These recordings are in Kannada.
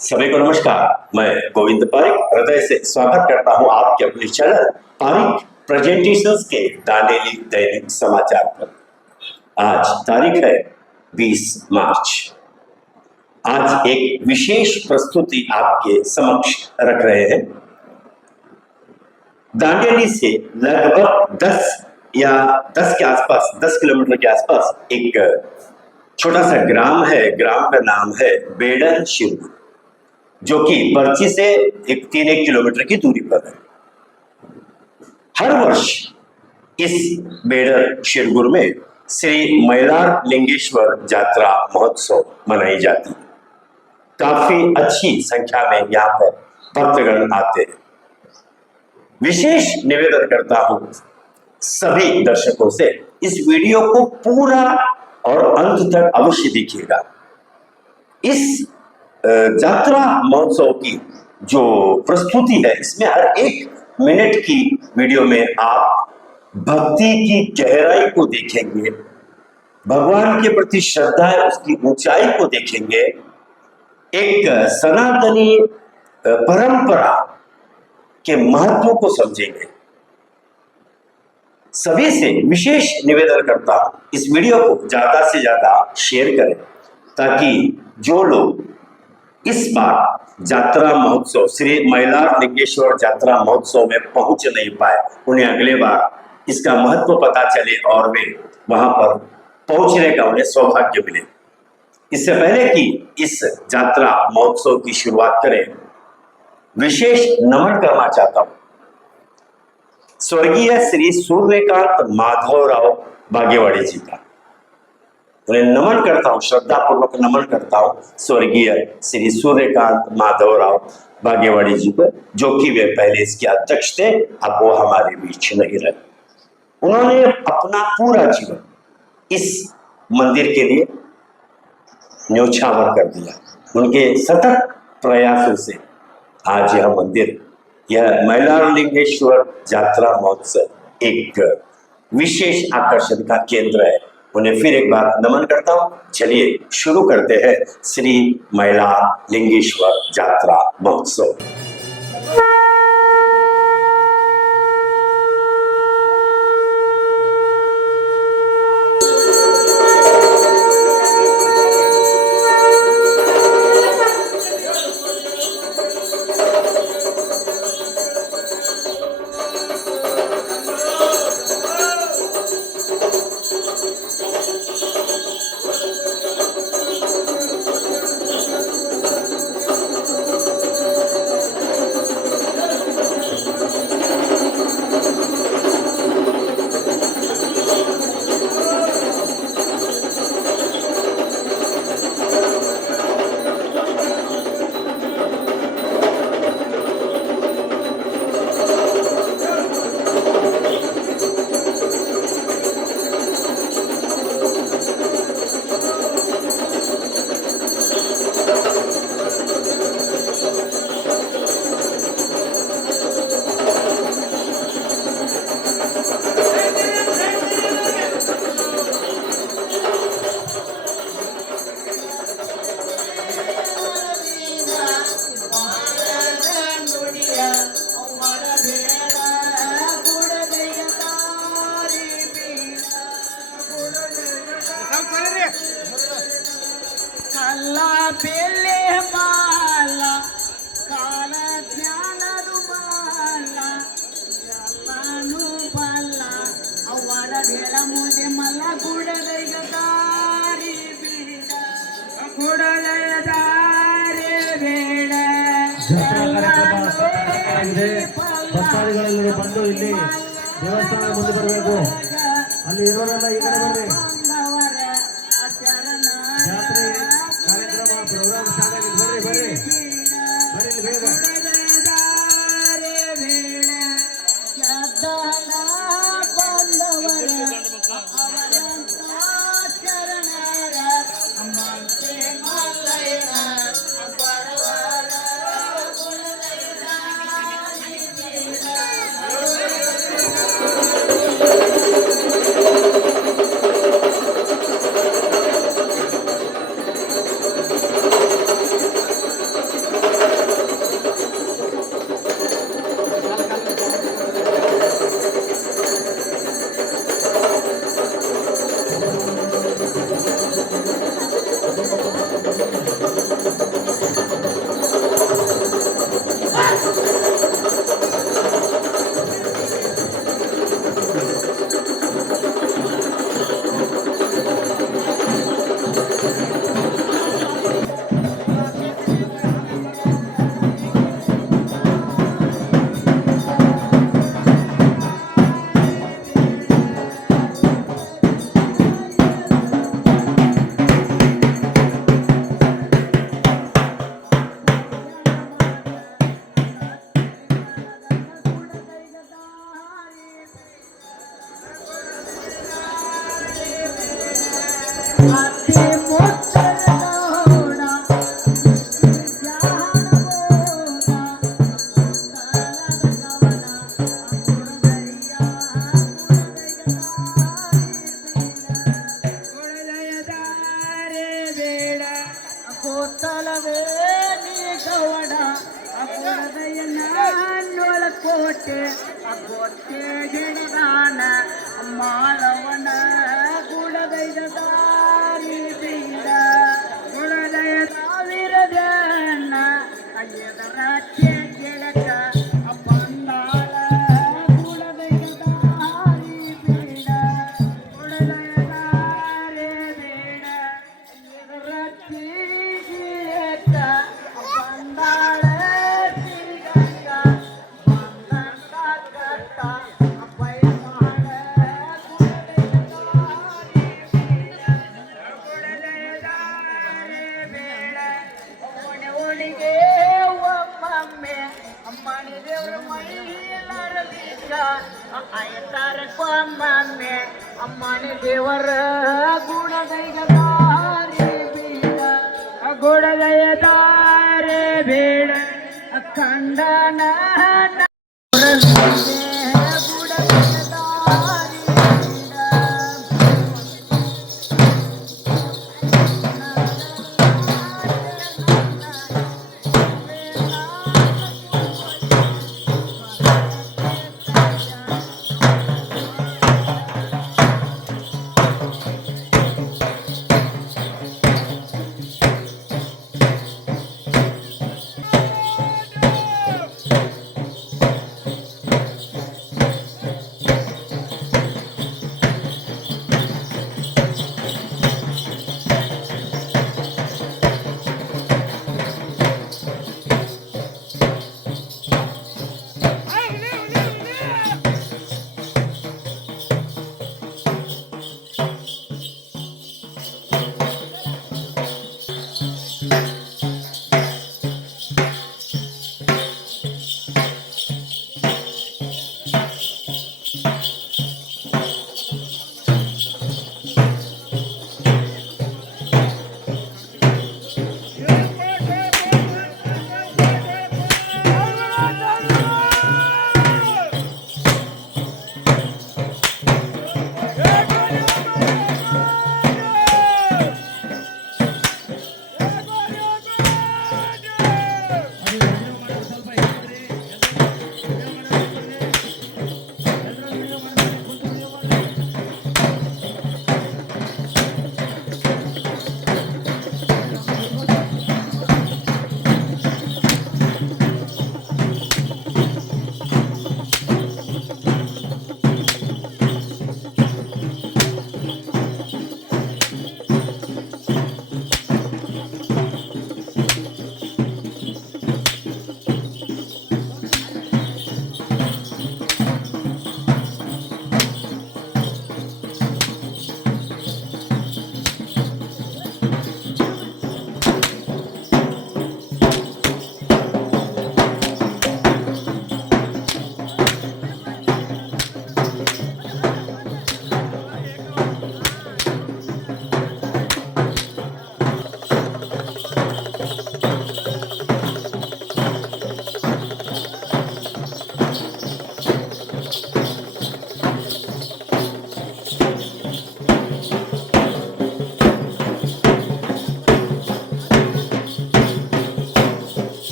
सभी को नमस्कार। मैं गोविंद पारिक हृदय से स्वागत करता हूं आपके अपने चैनल पारिक प्रेजेंटेशंस के दांडेली दैनिक समाचार पर। आज तारीख है 20 मार्च। आज एक विशेष प्रस्तुति आपके समक्ष रख रहे हैं। दांडेली से लगभग 10 के आसपास, 10 किलोमीटर के आसपास एक छोटा सा ग्राम है। ग्राम का नाम है बेड़न शिरगुर, जो कि बर्ची से 3-1 किलोमीटर की दूरी पर है। हर वर्ष इस बेड़न शिरगुर में श्री मैलार लिंगेश्वर यात्रा महोत्सव मनाई जाती है। काफी अच्छी संख्या में यहाँ पर भक्तगण आते हैं। विशेष निवेदन करता हूं सभी दर्शकों से, इस वीडियो को पूरा और अंत तक अवश्य देखिएगा। इस यात्रा महोत्सव की जो प्रस्तुति है, इसमें हर 1 मिनट की वीडियो में आप भक्ति की गहराई को देखेंगे, भगवान के प्रति श्रद्धा है उसकी ऊंचाई को देखेंगे, एक सनातनी परंपरा के महत्व को समझेंगे। सभी से विशेष निवेदन करता हूं, इस वीडियो को ज्यादा से ज्यादा शेयर करें, ताकि जो लोग इस बार यात्रा महोत्सव, श्री मैलार लिंगेश्वर यात्रा महोत्सव में पहुंच नहीं पाए, उन्हें अगले बार इसका महत्व पता चले और वे वहां पर पहुंचने का उन्हें सौभाग्य मिले। इससे पहले कि इस यात्रा महोत्सव की शुरुआत करें, विशेष नमन करना चाहता हूं स्वर्गीय श्री सूर्यकांत माधवराव बागेवाड़ी जी का। उन्हें नमन करता हूं, श्रद्धापूर्वक नमन करता हूं स्वर्गीय श्री सूर्यकांत माधवराव बागेवाड़ी जी को, जो कि वे पहले इसके अध्यक्ष थे, अब वो हमारे बीच नहीं रहे। उन्होंने अपना पूरा जीवन इस मंदिर के लिए न्योछावर कर दिया। उनके सतत प्रयासों से आज यह मंदिर, यह मैलार लिंगेश्वर यात्रा महोत्सव एक विशेष आकर्षण का केंद्र है। उन्हें फिर एक बार नमन करता हूं। चलिए शुरू करते हैं श्री मैलार लिंगेश्वर यात्रा महोत्सव। ಭಕ್ತಾದಿಗಳೆಲ್ಲರೂ ಬಂದು ಇಲ್ಲಿ ದೇವಸ್ಥಾನದ ಮುಂದೆ ಬರಬೇಕು. ಅಲ್ಲಿ ಇರೋರೆಲ್ಲ ಈ ಕಡೆ ಬರ್ರಿ. ಜಾತ್ರೆ ಕಾರ್ಯಕ್ರಮ ಪ್ರೋಗ್ರಾಮ್ ಸ್ಟಾರ್ಟ್ ಆಗಿದೆ. ಬರ್ರಿ ಬರ್ರಿ ಬರ್ರಿ ಇಲ್ಲಿ ಬೇಗ. ಗೌಡ ಅಪುರದಯ್ಯನೊಳ ಕೋಟೆ ಕೋಟೆ ಗಿಡದಾನ ಮಾಳವನ ಗುಡದೈದ ದಾರಿ ಬೀಡ ಗುಡದಯ ಸಾವಿರದನ್ನ ಎದರ ಗಿಡಕ ಬಂದಾಳ ಗುಡದೈದ ದಾರಿ ಬೀಡ ಗುಡದಯ ದಾರಿ ಬೀಡ ಎದರ ಗಿಡಕ ಬಂದಾಳ ಸಿಗಕ್ಕ ಬಂದಂತ ಕಟ್ಟ ಅಪ್ಪಯ್ಯ ಮಾಡ ಗುಡದಯ ದಾರಿ ಬೀಡ ಗುಡದಯ ದಾರಿ ಬೀಡ ಓಣಿಗೆ ಒಮ್ಮೊಮ್ಮೆ ಅಮ್ಮನ ದೇವ್ರ ಮೈಲಾರ ಬೀಜ ಆಯ್ತಾರಕ್ಕೊಮ್ಮೊಮ್ಮೆ ಅಮ್ಮನ ದೇವರ ಗುಣದೈಗ ದಾರಿ ಬೀಡ ಗುಡದಯ ದಾರಿ ಬೀಡ ಕಂಡನ ಗುಡದಯ ದಾರಿ ಬೀಡ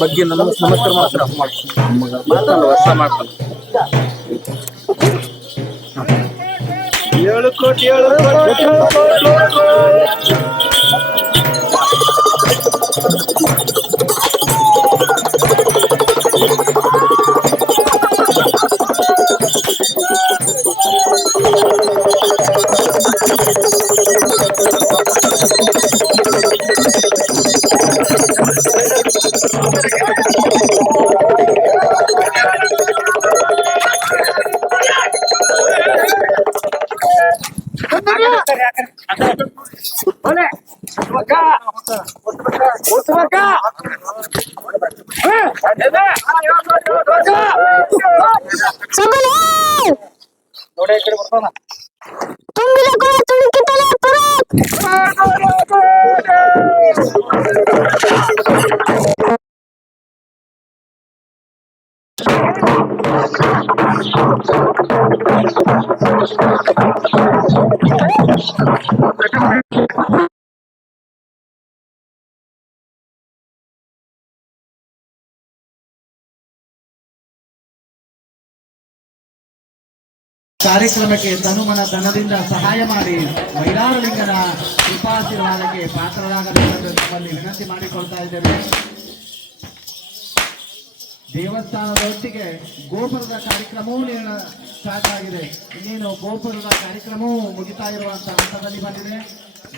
ಬಗ್ಗೆ ನಮಸ್ಕಾರ ಮಾಡ್ತಾರೆ ವರ್ಷ ಮಾಡ್ತಾರೆ 7 ಕೋಟಿ ಕಾರ್ಯಕ್ರಮಕ್ಕೆ ತನುಮನ ಧನದಿಂದ ಸಹಾಯ ಮಾಡಿ ಮೈಲಾರಲಿಂಗನ ಕೃಪಾಶೀರ್ವಾದಕ್ಕೆ ಪಾತ್ರರಾಗಬೇಕೆಂದು ನಮ್ಮಲ್ಲಿ ವಿನಂತಿ ಮಾಡಿಕೊಳ್ತಾ ಇದ್ದೇವೆ. ದೇವಸ್ಥಾನದೊಟ್ಟಿಗೆ ಗೋಪುರದ ಕಾರ್ಯಕ್ರಮವೂ ಸ್ಟಾರ್ಟ್ ಆಗಿದೆ. ಇನ್ನೇನು ಗೋಪುರದ ಕಾರ್ಯಕ್ರಮವೂ ಮುಗಿತಾ ಇರುವಂತಹ ಹಂತದಲ್ಲಿ ಬಂದಿದೆ.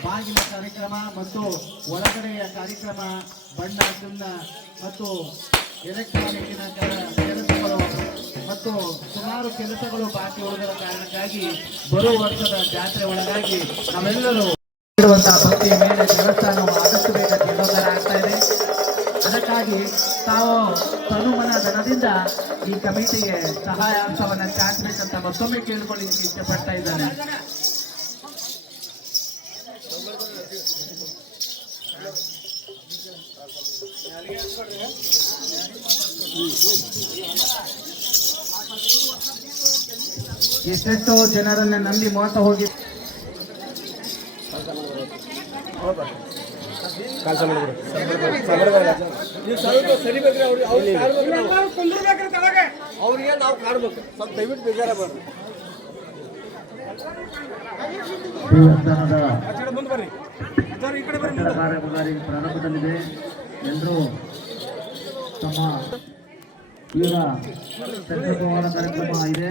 ಬಾಗಿಲ ಕಾರ್ಯಕ್ರಮ ಮತ್ತು ಒಳಗಡೆಯ ಕಾರ್ಯಕ್ರಮ, ಬಣ್ಣ ಚಿನ್ನ ಮತ್ತು ಎಲೆಕ್ಟ್ರಾನಿಕ್ಕಿನ ಕೆಲಸಗಳು ಮತ್ತು ಸುಮಾರು ಕೆಲಸಗಳು ಬಾಕಿ ಉಳಿದ ಕಾರಣಕ್ಕಾಗಿ ಬರುವ ವರ್ಷದ ಜಾತ್ರೆ ಒಳಗಾಗಿ ನಾವೆಲ್ಲರೂ ಇರುವಂತಹ ಭಕ್ತಿಯ ಮೇಲೆ ದೇವಸ್ಥಾನವು ಆದಷ್ಟು ಬೇಗ ಜೀರ್ಣೋದ್ಧಾರ ಆಗ್ತಾ ಇದೆ. ಅದಕ್ಕಾಗಿ ತಾವು ತನುಮನ ಧನದಿಂದ ಈ ಕಮಿಟಿಗೆ ಸಹಾಯ ಹಸ್ತವನ್ನು ಚಾಚಬೇಕಂತ ಮತ್ತೊಮ್ಮೆ ಕೇಳಿಕೊಳ್ಳಿಕ್ಕೆ ಇಷ್ಟಪಡ್ತಾ ಇದ್ದಾನೆ. ಎಷ್ಟೆಷ್ಟೋ ಜನರನ್ನ ನಂಬಿ ಮೋಸ ಹೋಗಿ ಅವ್ರಿಗೆ ನಾವು ಕಾಡ್ಬೇಕು, ಸ್ವಲ್ಪ ದಯವಿಟ್ಟು ಬೇಜಾರ ಬರ್ರಿ. ದೇವಸ್ಥಾನದ ಕಾರ್ಯಭಾರಿ ಪ್ರಾರಂಭದಲ್ಲಿದೆ. ಎಲ್ಲರೂ ತಮ್ಮ ಈಗ ಸಂಕಲ್ಪವಾದ ಕಾರ್ಯಕ್ರಮ ಇದೆ.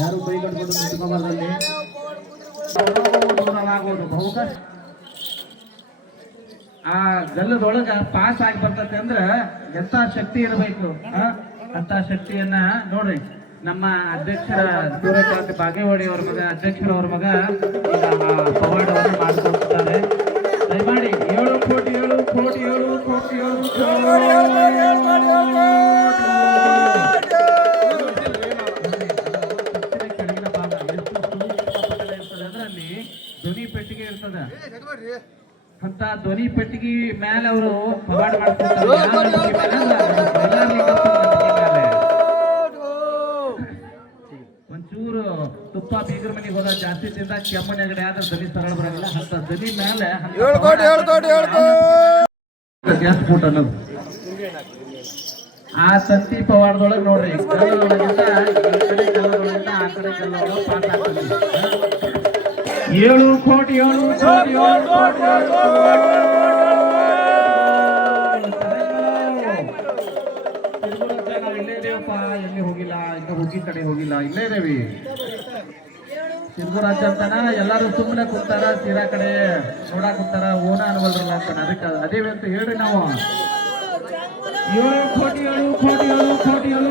ಯಾರು ಕೈಗಟ್ಕೊಂಡು ನಿಂತ್ಕೋಬಾರ್ದಲ್ಲಿ ಆಗೋದು ಬಹುಕಷ್ಟ. ಆ ಗಲ್ಲದೊಳಗ ಪಾಸ್ ಆಗಿ ಬರ್ತದೆ ಅಂದ್ರೆ ಎಂತ ಶಕ್ತಿ ಇರಬೇಕು. ಅಂತ ಶಕ್ತಿಯನ್ನ ನೋಡ್ರಿ, ನಮ್ಮ ಅಧ್ಯಕ್ಷರ ಸೂರ್ಯಕಾಂತ್ ಬಾಗೇವಾಡಿ ಅವರ ಮಗ, ಅಧ್ಯಕ್ಷರವರ ಮಗ ಈಗ ಪವಾಡವನ್ನು ಮಾಡಿಕೊಡ್ತಾರೆ. ದಯಮಾಡಿ 7 ಕೋಟಿ 7 ಕೋಟಿ 7 ಕೋಟಿ 7 ಕೆಳಗಿನ ಭಾಗ ಎಷ್ಟು ಇರ್ತದೆ ಅದರಲ್ಲಿ ಧ್ವನಿ ಪೆಟ್ಟಿಗೆ ಇರ್ತದ. ಅಂತ ಧ್ವನಿ ಪೆಟ್ಟಿಗೆ ಮೇಲೆ ಅವರು ಪವಾಡ ಮಾಡ್ಕೊಡ್ತಾರೆ. ಬೀಗರ ಮನೆಗೆ ಹೋದ ಜಾಸ್ತಿ ತಿಂದ ಕೆಮ್ಮ ನೆಗಡೆ ಆದ್ರೆ ದನಿ ಸರಳ ಬರಂಗಿಲ್ಲ ಅಂತ ದನಿ ಮೇಲೆ ಗ್ಯಾಸ್ ಫುಟ್ ಅನ್ನೋದು ಆ ತಂತಿ ಪವಾಡದೊಳಗೆ ನೋಡ್ರಿ ಕಲ್ಲೊಳಗಿಂದ ಈ ಕಡೆ ಕಲ್ಲೊಳಗಿಂದ ಆ ಕಡೆ ಕಲ್ಲೊಳಗೆ ಪಾಸ್ ಆಗ್ತದೆ 7 ಕೋಟಿ 7 ಕೋಟಿ 7 ಕೋಟಿ 7 ಕೋಟಿ ನಾವು ಇಲ್ಲೇ ಇದೇವಪ್ಪ ಎಲ್ಲಿ ಹೋಗಿಲ್ಲ ಇನ್ನು ಹುಗ್ಗಿ ಕಡೆ ಹೋಗಿಲ್ಲ ಇಲ್ಲೇ ಇದೇವಿ ಸಿರ್ಗುರಾಜ್ ಅಂತಾನ ಎಲ್ಲಾರು ಸುಮ್ಮನೆ ಕೂತಾರ ತೀರಾ ಕಡೆ ನೋಡಾಕ್ ಕೂತಾರ ಓನ ಅನ್ವಲ್ರಲ್ಲ ಅಂತಾನ ಅದಕ್ಕೆ ಅದೇವಿ ಅಂತ ಹೇಳ್ರಿ ನಾವು 7 ಕೋಟಿ 7 ಕೋಟಿ 7 ಕೋಟಿ 7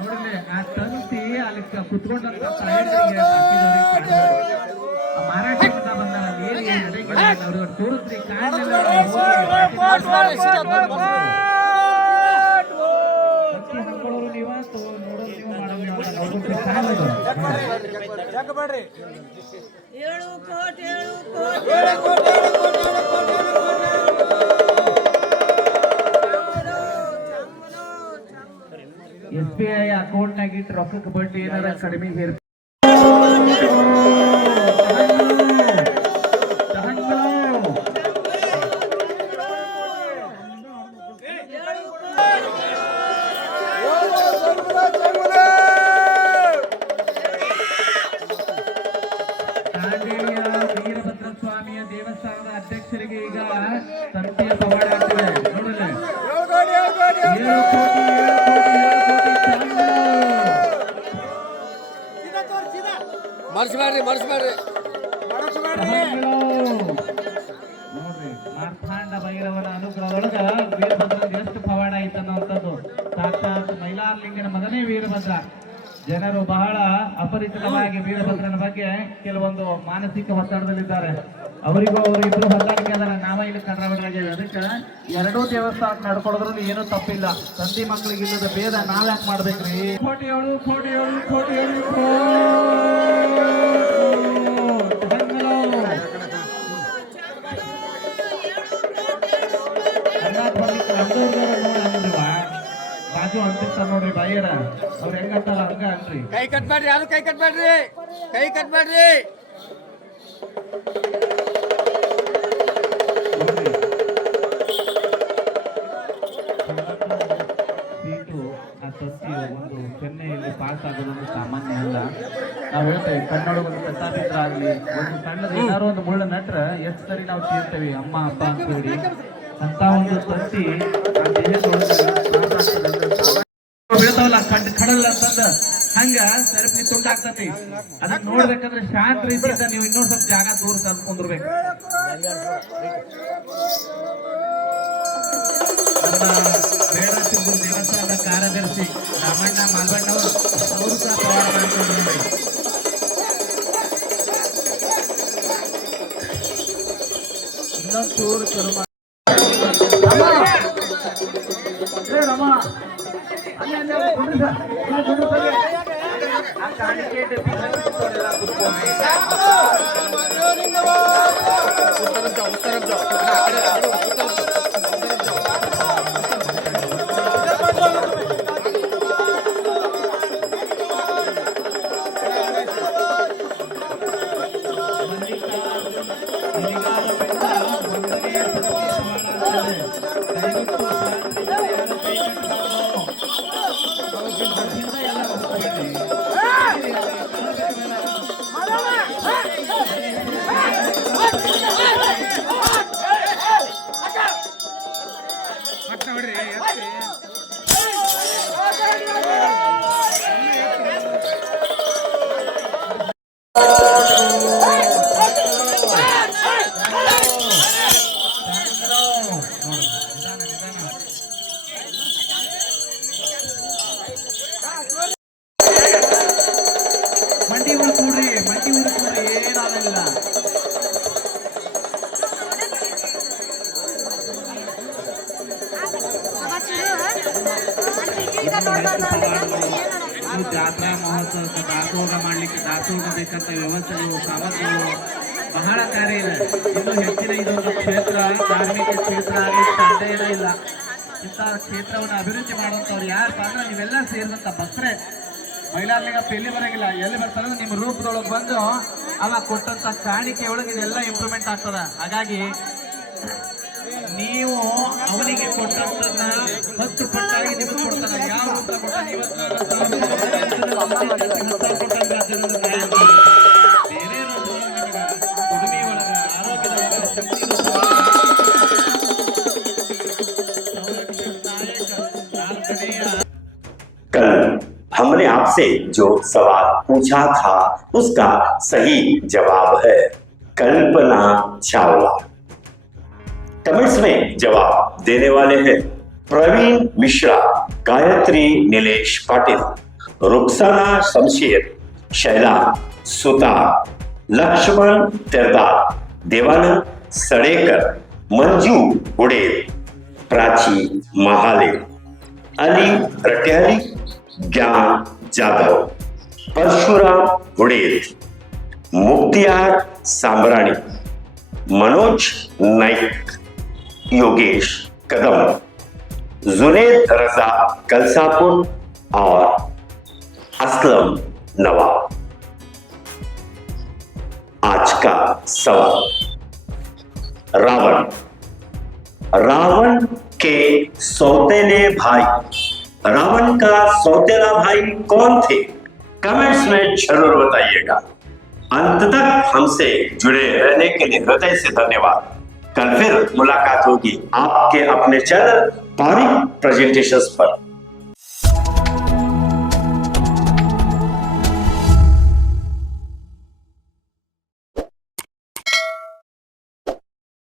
ನೋಡ್ರಿ ಆ ತಂತಿ ಅಲ್ಲಿ ಕುತ್ಕೊಂಡಂತ ಮಾರಾಟದಿಂದ ಬಂದಾರ ಅವ್ರಿಗೆ ತೋರಿಸ್ರಿ ಹಾಕೊಳ್ಳೋರು ನೀವ ನೋಡೋರು ನೀವು ಮಾಡೋದು ಮಾಡ್ರಿ 7 ಕೋಟಿ 7 ಕೋಟಿ SBI ಅಕೌಂಟ್ನಾಗ ಇಟ್ಟು ರೊಕ್ಕಕ್ಕೆ ಬಡ್ಡಿ ಏನಾರ ಕಡಿಮೆ ಹೇರ್ ವೀರಭದ್ರ ಸ್ವಾಮಿಯ ದೇವಸ್ಥಾನದ ಅಧ್ಯಕ್ಷರಿಗೆ ಈಗ ತಂತಿಯ ಪವಾಡ ಆಗ್ತಿದೆ ನೋಡಲ್ಲ 7 ಕೋಟಿ 7 ಕೋಟಿ ನೋಡ್ರಿ ಮಾರ್ಥಾಂಡ ಭೈರವನ ಅನುಗ್ರಹದೊಳಗ ವೀರಭದ್ರ ಎಷ್ಟು ಪವಾಡ ಐತನ್ನುವಂಥದ್ದು ಸಾಕ್ಷಾತ್ ಮೈಲಾರಲಿಂಗನ ಮಗನೇ ವೀರಭದ್ರ ಜನರು ಬಹಳ ಅಪರಿಚಿತವಾಗಿ ವೀರಭದ್ರನ ಬಗ್ಗೆ ಕೆಲವೊಂದು ಮಾನಸಿಕ ಒತ್ತಡದಲ್ಲಿದ್ದಾರೆ ಅವರಿಗೂ ಅವರು ಇಬ್ರು ಹೊಂದಾಣಿಕೆ ಅದರ ನಾವ ಇಲ್ಲಿ ಕನ್ನಡವಾಗಿದ್ದೇವೆ ಅದಕ್ಕೆ ಎರಡೂ ದೇವಸ್ಥಾನ ನಡ್ಕೊಳ್ಳೋದ್ರಲ್ಲಿ ಏನೂ ತಪ್ಪಿಲ್ಲ ತಂದೆ ಮಕ್ಕಳಿಗೆ ಇಲ್ಲದ ಭೇದ ನಾವ್ಯಾಕೆ ಮಾಡ್ಬೇಕ್ರಿ 7 ಕೋಟಿ 7 ಕೋಟಿ 7 ಬಾಜು ಅಂತಿರ್ತಾರ ನೋಡ್ರಿ ಬಾಯಿರ ಅವ್ರ ಹೆಂಗಂತಾರ ಹಂಗ ಅನ್ರಿ ಕೈ ಕಟ್ಬೇಡ್ರಿ ಯಾರು ಕೈ ಕಟ್ಬೇಡ್ರಿ ಸೀಟು ಆ ತತ್ತಿ ಒಂದು ಚೆನ್ನೈಯಲ್ಲಿ ಪಾಸ್ ಆಗೋದೊಂದು ಸಾಮಾನ್ಯ ಅಲ್ಲ ನಾವು ಹೇಳ್ತೇವೆ ಕನ್ನಡಗಳು ಕಟ್ಟಾಬಿದ್ರ ಆಗ್ಲಿ ಒಂದು ಸಣ್ಣದ ಏನಾರು ಒಂದು ಮುಳ್ಳು ನಟ್ರ ಎಷ್ಟು ಸರಿ ನಾವು ತೀರ್ತೇವೆ ಅಮ್ಮ ಅಪ್ಪ ಅಂತ ಹೇಳಿ ಅಂತ ಒಂದು ತತ್ತಿ ಆ ದೇಹದೊಳಗೆ ಬೀಳ್ತಾವಲ್ಲ ಕಡಲ್ ಅಂತಂದ ಹಂಗ ಸರಪಣಿ ತುಂಡಾಗ್ತತಿ ಅದನ್ನ ನೋಡ್ಬೇಕಂದ್ರೆ ಶಾಂತ ರೀತಿಯಿಂದ ನೀವು ಇನ್ನೊಂದ್ ಸ್ವಲ್ಪ ಜಾಗ ದೂರ ತರ್ಕೊಂಡಿರ್ಬೇಕು ನಮ್ಮ ಬೇಡ ಸಿಂಗು ದೇವಸ್ಥಾನದ ಕಾರ್ಯದರ್ಶಿ ರಾಮಣ್ಣ ಮಾಲ್ಬಣ್ಣ ಅವರು ಸಹ ಪವಾಡ ಮಾಡ್ಕೊಂಡಿರ್ಬೇಕು ಇನ್ನೊಂದು ಚೂರು ಚಲೋ ಮಾಡಿ ರಮ ಮಂಡಿ ಹುಡುಕ್ರಿ ಏನಾಗಲ್ಲ ಜಾತ್ರಾ ಮಹೋತ್ಸವಕ್ಕೆ ದಾಸೋಹ ಮಾಡ್ಲಿಕ್ಕೆ ದಾಸೋಹ ಬೇಕಂತ ವ್ಯವಸ್ಥೆಗಳು ಸಾಮಗ್ರಿಗಳು ಬಹಳ ಕಾರ್ಯ ಇದೆ. ಇನ್ನು ಹೆಚ್ಚಿನ ಇದೊಂದು ಕ್ಷೇತ್ರ ಧಾರ್ಮಿಕ ಕ್ಷೇತ್ರ ಆಗಲಿಕ್ಕೆ ಸಾಧ್ಯ ಇಲ್ಲ. ಇಂಥ ಕ್ಷೇತ್ರವನ್ನು ಅಭಿವೃದ್ಧಿ ಮಾಡುವಂಥವ್ರು ಯಾರಪ್ಪ ಅಂದ್ರೆ ನೀವೆಲ್ಲ ಸೇರಿದಂಥ ಭಕ್ತರೆ. ಮಹಿಳಾರ್ಲಿಗ ಎಲ್ಲಿ ಬರಂಗಿಲ್ಲ, ಎಲ್ಲಿ ಬರ್ತಾರೆ ನಿಮ್ಮ ರೂಪದೊಳಗೆ ಬಂದು ಅವ ಕೊಟ್ಟಂತ ಕಾಣಿಕೆ ಒಳಗೆ ಇದೆಲ್ಲ ಇಂಪ್ರೂವ್ಮೆಂಟ್ ಆಗ್ತದ. ಹಾಗಾಗಿ ನೀವು ಅವನಿಗೆ ಕೊಟ್ಟಂತನ್ನ 10 ಪಟ್ಟಾಗಿ ನಿಮಗೆ ಕೊಡ್ತಾನೆ. ಯಾವ ರೂಪ ಕೊಟ್ಟ ಬೇರೆ ಕುಟುಂಬಿ ಒಳಗ ಆರೋಗ್ಯದ ಒಳಗ ಶಕ್ತಿ कल हमने आपसे जो सवाल पूछा था उसका सही जवाब है कल्पना चावला। कमेंट्स में जवाब देने वाले हैं प्रवीण मिश्रा, गायत्री नीलेश पाटिल, रुखसाना शमशेर, शैला सुतार, लक्ष्मण तिरदार, देवानंद सड़ेकर, मंजू उड़ेल, प्राची महाले, अली रटियाली, ज्ञान जाधव, परशुराम उड़ेल, मुक्तियार सांबराणी, मनोज नाइक, योगेश कदम, जुनेद रजा कलसापुर और असलम नवाब। आज का सवाल, रावण के सौतेले भाई, रावण का सौतेला भाई कौन थे? कमेंट्स में जरूर बताइएगा। अंत तक हमसे जुड़े रहने के लिए हृदय से धन्यवाद। कल फिर मुलाकात होगी आपके अपने चैनल पारिक प्रेजेंटेशंस पर।